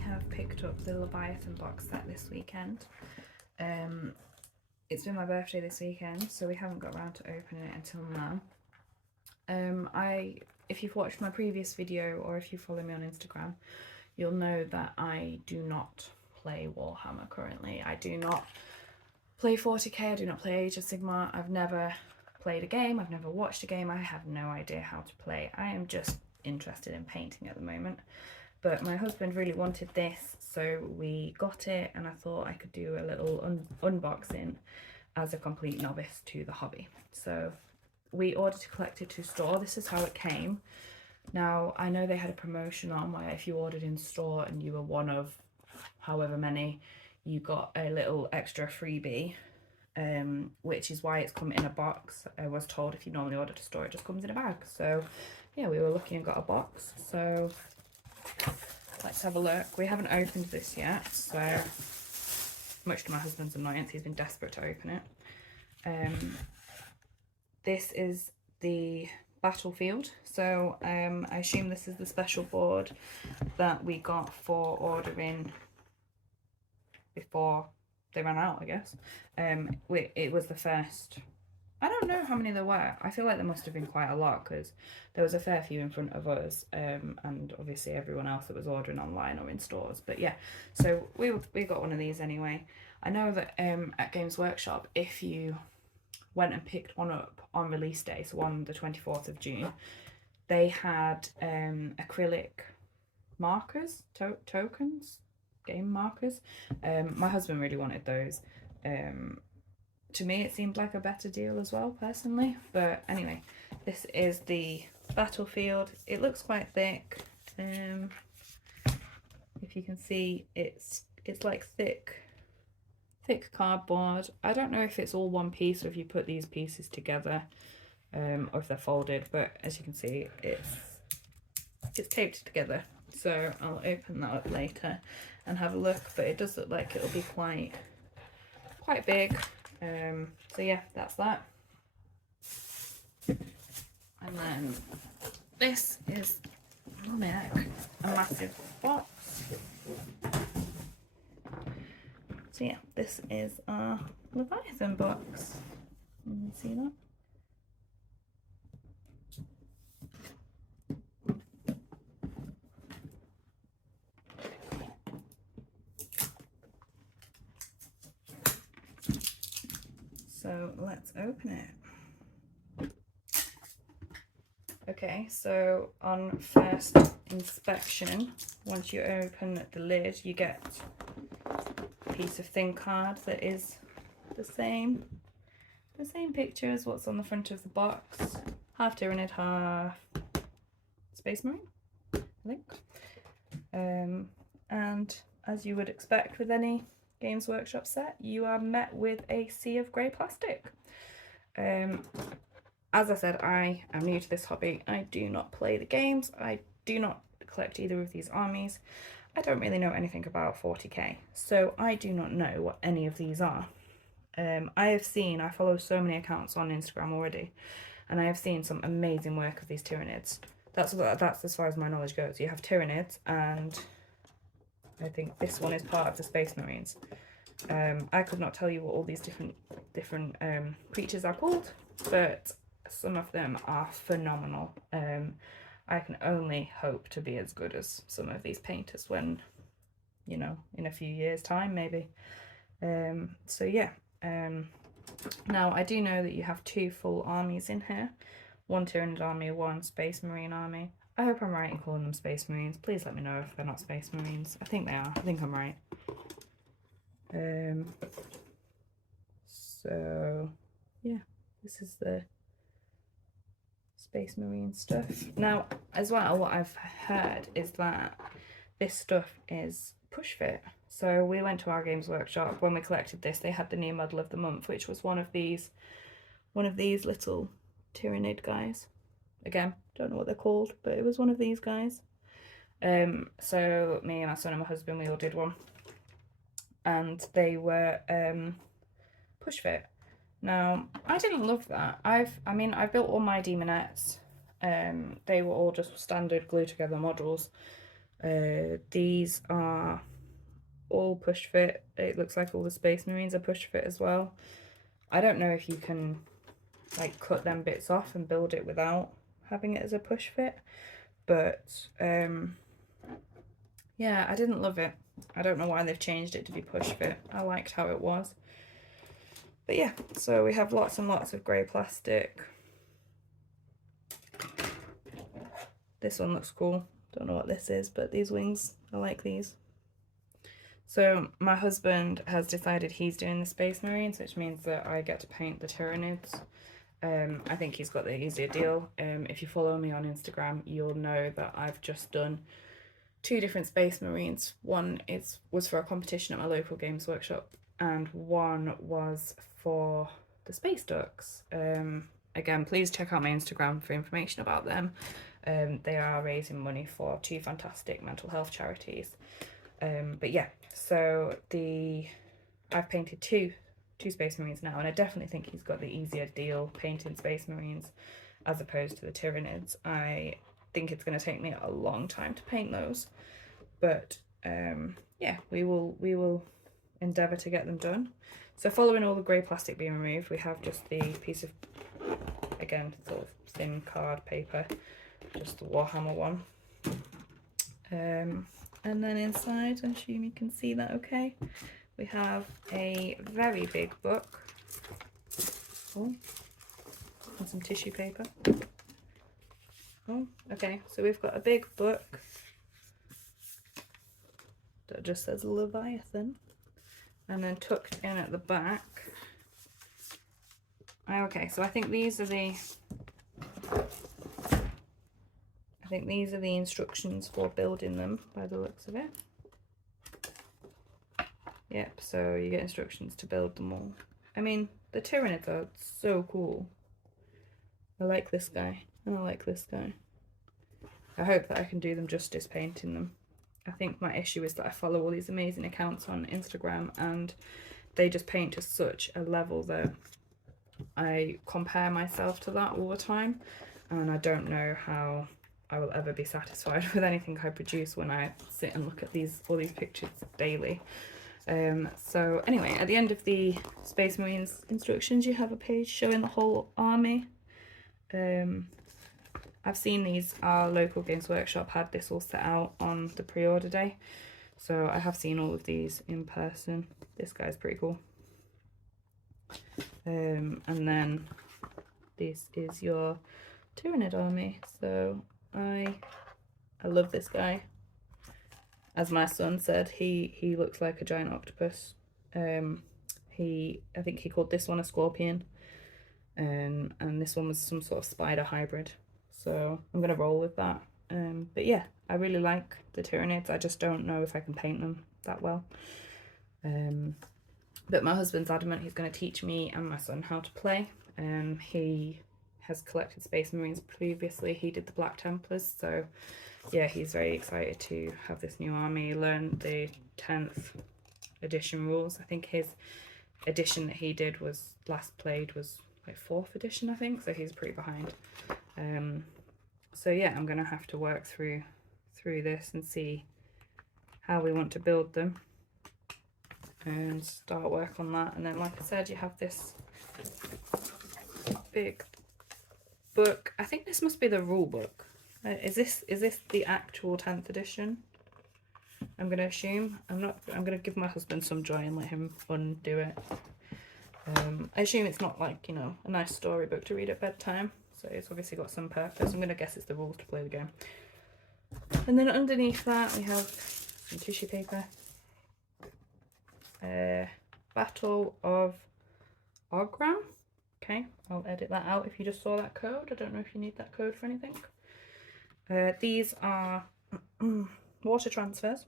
have picked up the Leviathan box set this weekend. It's been my birthday this weekend, so we haven't got around to opening it until now. If you've watched my previous video or if you follow me on Instagram, you'll know that I do not play Warhammer currently. I do not play 40k, I do not play Age of Sigmar. I've never played a game, I've never watched a game, I have no idea how to play. I am just interested in painting at the moment. But my husband really wanted this, so we got it, and I thought I could do a little unboxing as a complete novice to the hobby. So we ordered to collect it to store. This is how it came. Now, I know they had a promotion on where if you ordered in store and you were one of however many, you got a little extra freebie, which is why it's come in a box. I was told if you normally order to store, it just comes in a bag. So yeah, we were lucky and got a box. So let's have a look. We haven't opened this yet, so much to my husband's annoyance, he's been desperate to open it. This is the battlefield, so I assume this is the special board that we got for ordering before they ran out, I guess. It was the first. I don't know how many there were. I feel like there must have been quite a lot because there was a fair few in front of us, and obviously everyone else that was ordering online or in stores. But yeah, so we got one of these anyway. I know that at Games Workshop, if you went and picked one up on release day, so on the 24th of June, they had acrylic markers, tokens, game markers. My husband really wanted those. To me it seemed like a better deal as well, personally. But anyway, this is the battlefield. It looks quite thick. If you can see, it's like thick cardboard. I don't know if it's all one piece or if you put these pieces together, or if they're folded, but as you can see, it's taped together. So I'll open that up later and have a look, but it does look like it'll be quite big. So yeah, that's that. And then this is a massive box. So yeah, this is our Leviathan box. You can see that. So let's open it. Okay, so on first inspection, once you open the lid, you get a piece of thin card that is the same picture as what's on the front of the box. Half Tyranid, half Space Marine, I think. And as you would expect with any Games Workshop set, you are met with a sea of grey plastic. As I said, I am new to this hobby. I do not play the games. I do not collect either of these armies. I don't really know anything about 40k, so I do not know what any of these are. I follow so many accounts on Instagram already, and I have seen some amazing work of these Tyranids. That's as far as my knowledge goes. You have Tyranids, and I think this one is part of the Space Marines. I could not tell you what all these different creatures are called, but some of them are phenomenal. I can only hope to be as good as some of these painters when, you know, in a few years' time maybe. So yeah. Now I do know that you have two full armies in here. One Tyranid army, one Space Marine army. I hope I'm right in calling them Space Marines. Please let me know if they're not Space Marines. I think they are. I think I'm right. So yeah, this is the Space Marine stuff. Now, as well, what I've heard is that this stuff is push fit. So we went to our Games Workshop when we collected this. They had the new model of the month, which was one of these little Tyranid guys. Again, don't know what they're called, but it was one of these guys. So me and my son and my husband, we all did one, and they were push fit. Now, I didn't love that. I mean, I've built all my demonettes. They were all just standard glue together models. These are all push fit. It looks like all the Space Marines are push fit as well. I don't know if you can like cut them bits off and build it without having it as a push fit, but yeah, I didn't love it. I don't know why they've changed it to be push fit. I liked how it was. But yeah, so we have lots and lots of grey plastic. This one looks cool. Don't know what this is, but these wings, I like these. So my husband has decided he's doing the Space Marines, which means that I get to paint the Tyranids. I think he's got the easier deal. If you follow me on Instagram, you'll know that I've just done 2 different Space Marines. One was for a competition at my local games workshop, and one was for the Space Ducks. Again, please check out my Instagram for information about them. They are raising money for 2 fantastic mental health charities. But yeah, so I've painted two Space Marines now, and I definitely think he's got the easier deal painting Space Marines as opposed to the Tyranids. I think it's going to take me a long time to paint those, but yeah, we will endeavour to get them done. So following all the grey plastic being removed, we have just the piece of, again, sort of thin card paper, just the Warhammer one. And then inside, I assume you can see that okay, we have a very big book. Oh, and some tissue paper. Oh, okay, so we've got a big book that just says Leviathan, and then tucked in at the back. Okay, so I think these are the instructions for building them by the looks of it. Yep, so you get instructions to build them all. I mean, the Tyranids are so cool. I like this guy, and I like this guy. I hope that I can do them justice painting them. I think my issue is that I follow all these amazing accounts on Instagram, and they just paint to such a level that I compare myself to that all the time, and I don't know how I will ever be satisfied with anything I produce when I sit and look at all these pictures daily. So anyway, at the end of the Space Marines instructions, you have a page showing the whole army. I've seen these, our local Games Workshop had this all set out on the pre-order day, so I have seen all of these in person. This guy's pretty cool. And then this is your Tyranid army. So I love this guy. As my son said, he looks like a giant octopus. I think he called this one a scorpion, and this one was some sort of spider hybrid. So I'm gonna roll with that. But yeah, I really like the Tyranids. I just don't know if I can paint them that well. But my husband's adamant he's going to teach me and my son how to play. He has collected Space Marines previously. He did the Black Templars, so yeah, he's very excited to have this new army, learn the 10th edition rules. I think his edition that he did was last played was like 4th edition, I think, so he's pretty behind. So yeah, I'm gonna have to work through this and see how we want to build them and start work on that. And then, like I said, you have this big book. I think this must be the rule book. Is this the actual 10th edition? I'm gonna assume. I'm gonna give my husband some joy and let him undo it. I assume it's not like, you know, a nice storybook to read at bedtime, so it's obviously got some purpose. I'm gonna guess it's the rules to play the game. And then underneath that we have some tissue paper. Battle of Ogram. Okay, I'll edit that out if you just saw that code. I don't know if you need that code for anything. These are water transfers.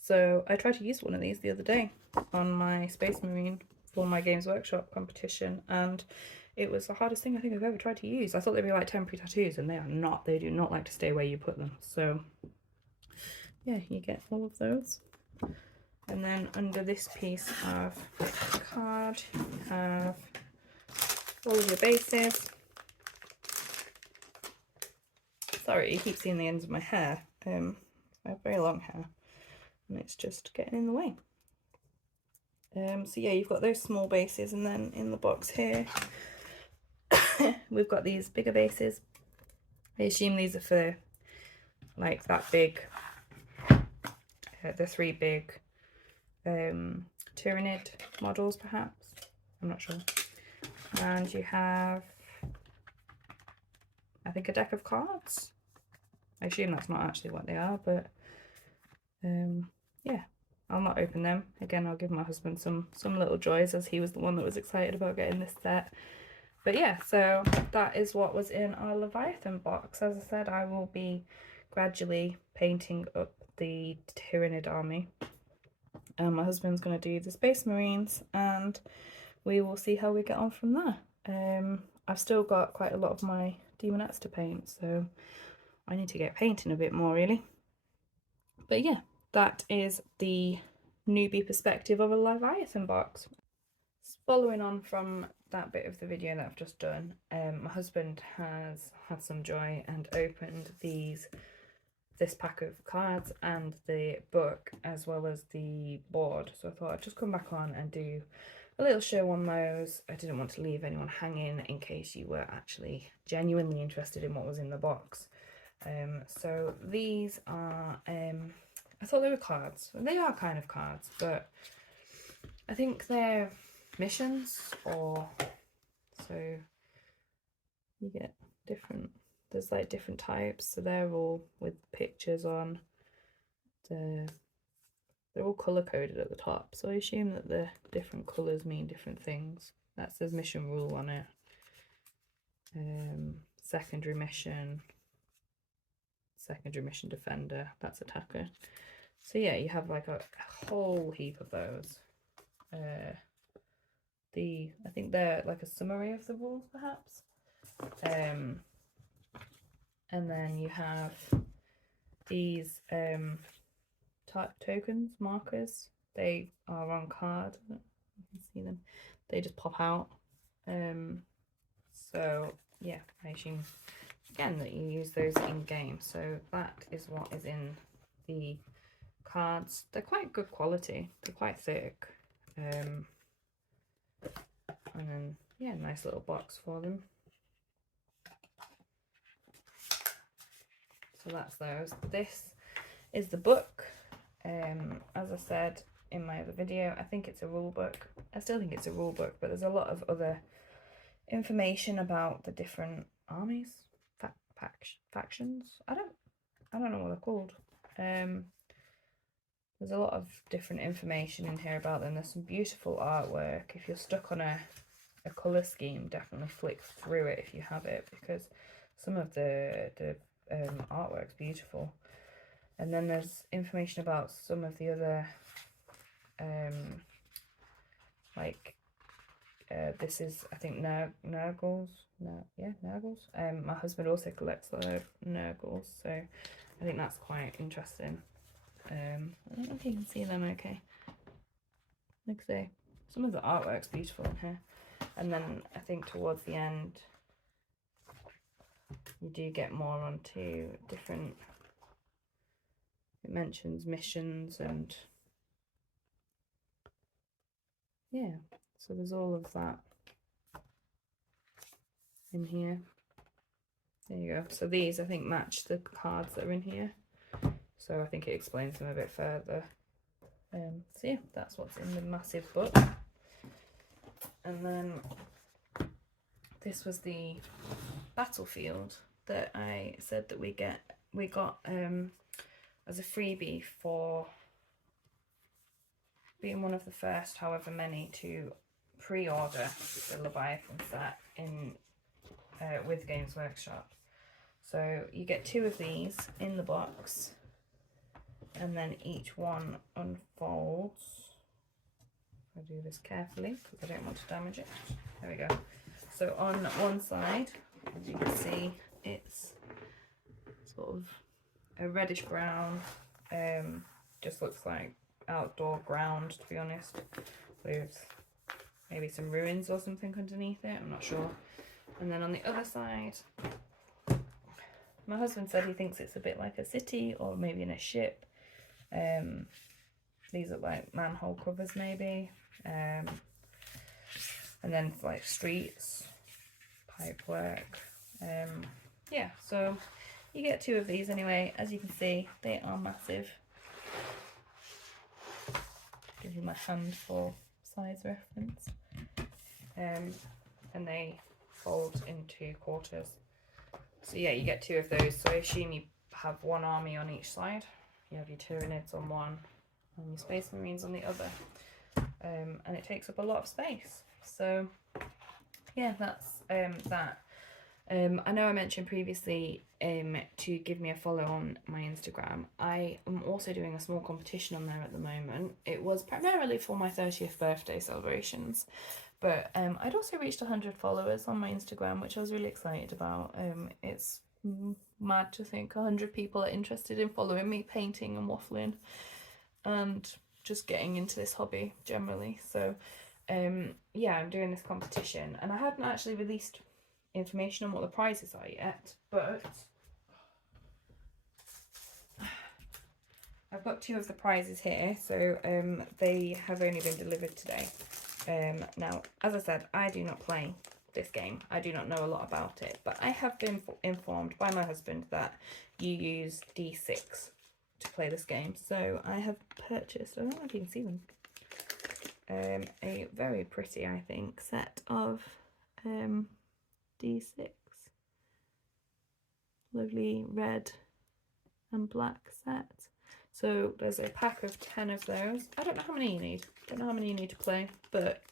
So I tried to use one of these the other day on my Space Marine for my Games Workshop competition, and it was the hardest thing I think I've ever tried to use. I thought they'd be like temporary tattoos, and they are not. They do not like to stay where you put them. So yeah, you get all of those. And then under this piece of card, you have all of your bases. Sorry, you keep seeing the ends of my hair. I have very long hair and it's just getting in the way. So yeah, you've got those small bases, and then in the box here we've got these bigger bases. I assume these are for like that big, the 3 big Tyranid models perhaps, I'm not sure. And you have, I think, a deck of cards. I assume that's not actually what they are, but yeah, I'll not open them. Again, I'll give my husband some little joys, as he was the one that was excited about getting this set. But yeah, so that is what was in our Leviathan box. As I said, I will be gradually painting up the Tyranid army. My husband's going to do the Space Marines, and we will see how we get on from there. I've still got quite a lot of my Demonettes to paint, so I need to get painting a bit more really. But yeah, that is the newbie perspective of a Leviathan box. Following on from that bit of the video that I've just done, my husband has had some joy and opened this pack of cards and the book, as well as the board. So I thought I'd just come back on and do a little show on those. I didn't want to leave anyone hanging in case you were actually genuinely interested in what was in the box. So these are, I thought they were cards. They are kind of cards, but I think they're missions, or so you get different, there's like different types, so they're all with pictures on. They're all color coded at the top, so I assume that the different colors mean different things. That says mission rule on it. Secondary mission defender, that's attacker. So yeah, you have like a whole heap of those. I think they're like a summary of the rules perhaps. And then you have these tokens, markers. They are on card. You can see them. They just pop out. So yeah, I assume again that you use those in game. So that is what is in the cards. They're quite good quality. They're quite thick. And then yeah, nice little box for them. So that's those. This is the book. As I said in my other video, I think it's a rule book. I still think it's a rule book, but there's a lot of other information about the different armies, factions. I don't know what they're called. There's a lot of different information in here about them. There's some beautiful artwork. If you're stuck on a colour scheme, definitely flick through it if you have it, because some of the artwork's beautiful. And then there's information about some of the other this is, I think, Nurgles. Nurgles. My husband also collects Nurgles, so I think that's quite interesting. I don't know if you can see them okay. Like I say, some of the artwork's beautiful in here. And then I think towards the end you do get more onto different, it mentions missions, and yeah, so there's all of that in here. There you go. So these, I think, match the cards that are in here, so I think it explains them a bit further. So yeah, that's what's in the massive book. And then this was the battlefield that I said that we got as a freebie for being one of the first however many to pre-order the Leviathan set in with Games Workshop. So you get 2 of these in the box, and then each one unfolds. I do this carefully because I don't want to damage it. There we go. So on one side, as you can see, it's sort of a reddish brown, just looks like outdoor ground, to be honest, with maybe some ruins or something underneath it, I'm not sure. And then on the other side My husband said he thinks it's a bit like a city or maybe in a ship. These are like manhole covers maybe. And then like streets, pipework. Yeah, so you get 2 of these anyway. As you can see, they are massive. Give you my hand for size reference. And they fold into quarters. So yeah, you get 2 of those. So I assume you have 1 army on each side. You have your Tyranids on one and your Space Marines on the other. And it takes up a lot of space. So yeah, that's that. I know I mentioned previously to give me a follow on my Instagram. I am also doing a small competition on there at the moment. It was primarily for my 30th birthday celebrations, but I'd also reached 100 followers on my Instagram, which I was really excited about. It's mad to think 100 people are interested in following me painting and waffling and just getting into this hobby generally. So yeah, I'm doing this competition, and I hadn't actually released information on what the prizes are yet, but I've got 2 of the prizes here. So they have only been delivered today. Now, as I said, I do not play this game. I do not know a lot about it, but I have been informed by my husband that you use D6 to play this game. So I have purchased, I don't know if you can see them, a very pretty, I think, set of D6. Lovely red and black set. So there's a pack of 10 of those. I don't know how many you need. Don't know how many you need to play, but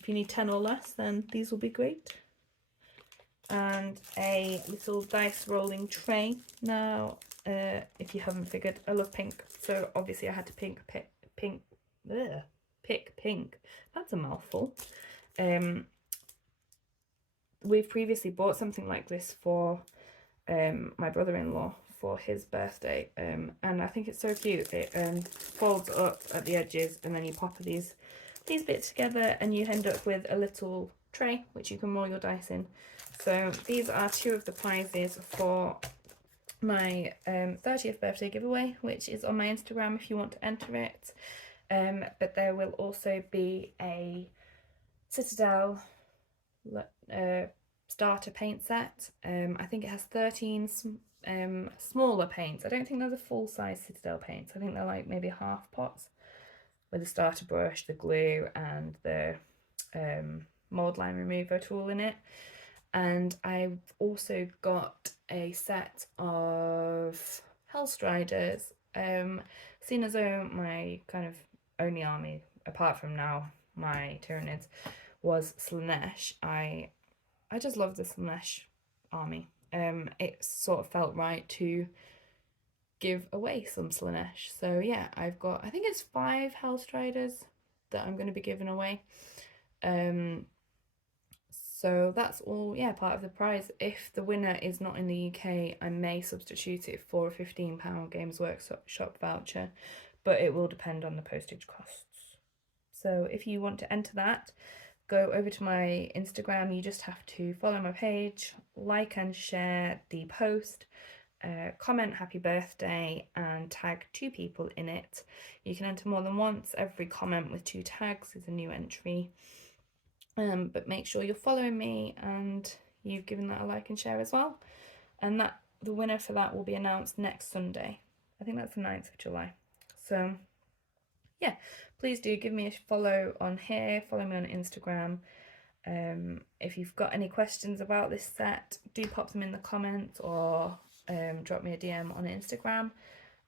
if you need 10 or less, then these will be great. And a little dice rolling tray. Now, if you haven't figured, I love pink, so obviously I had to pick pink. That's a mouthful. We've previously bought something like this for my brother-in-law for his birthday, and I think it's so cute. It folds up at the edges, and then you pop these bits together and you end up with a little tray which you can roll your dice in. So these are 2 of the prizes for my 30th birthday giveaway, which is on my Instagram if you want to enter it. But there will also be a Citadel starter paint set. I think it has 13 smaller paints. I don't think they're the full-size Citadel paints. I think they're like maybe half pots with the starter brush, the glue, and the mold line remover tool in it. And I've also got a set of Hellstriders. Seeing as though my kind of only army, apart from now my Tyranids, was Slaanesh, I just love the Slaanesh army. It sort of felt right to give away some Slaanesh. So yeah, I've got, I think it's 5 Hellstriders that I'm going to be giving away. So that's all, yeah, part of the prize. If the winner is not in the UK, I may substitute it for a £15 Games Workshop voucher, but it will depend on the postage costs. So if you want to enter that, go over to my Instagram. You just have to follow my page, like and share the post, comment happy birthday, and tag 2 people in it. You can enter more than once. Every comment with 2 tags is a new entry. But make sure you're following me and you've given that a like and share as well. And that the winner for that will be announced next Sunday. I think that's the 9th of July. So yeah, please do give me a follow on here, follow me on Instagram. If you've got any questions about this set, do pop them in the comments or drop me a DM on Instagram.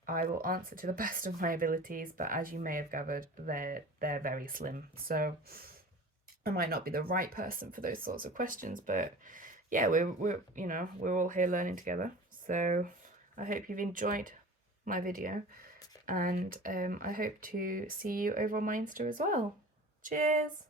I will answer to the best of my abilities, but as you may have gathered, they're very slim, so I might not be the right person for those sorts of questions. But yeah, we're all here learning together. So I hope you've enjoyed my video, and I hope to see you over on my Insta as well. Cheers!